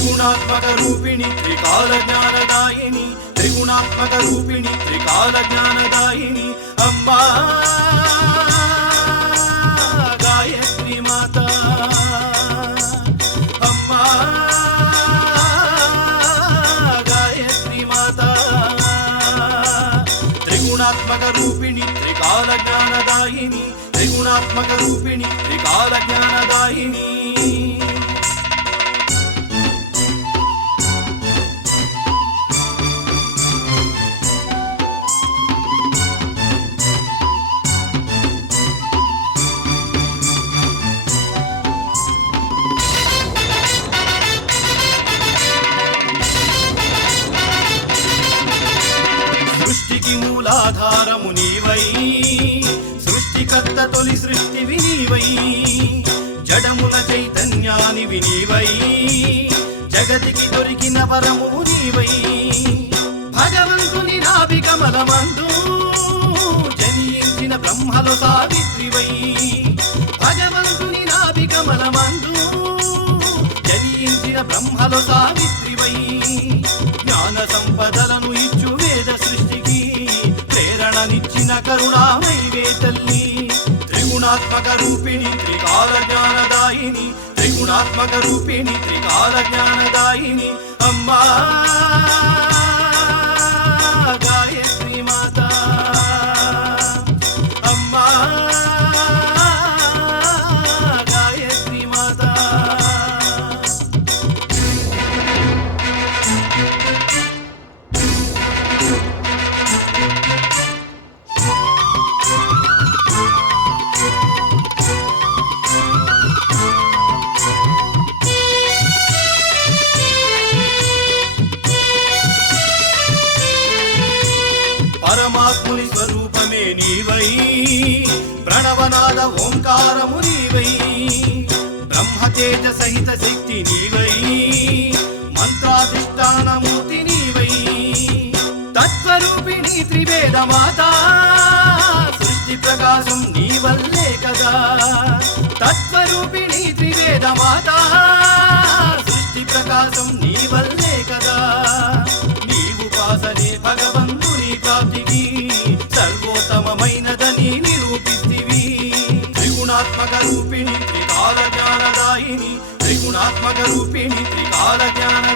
త్రిగుణాత్మక రూపిణి త్రికాల జ్ఞానదాయిని త్రిగుణాత్మక రూపిణి త్రికాల జ్ఞానదాయిని అమ్మా గాయత్రి మాత అమ్మా గాయత్రి మాత త్రిగుణాత్మక రూపిణి త్రికాల జ్ఞానదాయిని త్రిగుణాత్మక రూపిణి త్రికాల జ్ఞానదాయిని సృష్టికి మూలాధారము నీవై సృష్టికర్త తొలి సృష్టివి నీవై జడముల చైతన్యానివి నీవై జగతికి దొరికిన వరము నీవై భగవంతుని నాభి కమలమందు జనించిన బ్రహ్మలో సావిత్రివై భగవంతుని నాభి కమలమందు జనించిన బ్రహ్మలో సావిత్రివై జ్ఞాన సంపదలను ఇచ్చు వేద సృష్టికి ప్రేరణనిచ్చిన కరుణామయివే తల్లి త్రిగుణాత్మక రూపిణి త్రికాల జ్ఞానదాయిని త్రిగుణాత్మక రూపిణి త్రికాల జ్ఞానదాయిని అమ్మా గాయత్రి మాత అమ్మా గాయత్రి మాత పరమాత్ముని స్వరూపమే నీవై ప్రణవనాద ఓంకారము నీవై బ్రహ్మతేజ సహిత శక్తి నీవై మంత్రాధిష్టానమూర్తి నీవై తత్వరూపిణి త్రివేద మాత సృష్టి ప్రకాశం నీవల్లే కదా తత్వరూపిణి త్రివేద మాత సృష్టి ప్రకాశం నీవల్లే కదా నీవు పాసనే భగవంతుని ప్రాప్తికి సర్వోత్తమమైనదని నిరూపిస్తివి త్రిగుణాత్మక రూపిణి త్రికాల జ్ఞానదాయిని త్రిగుణాత్మక రూపిణి త్రికాల జ్ఞాన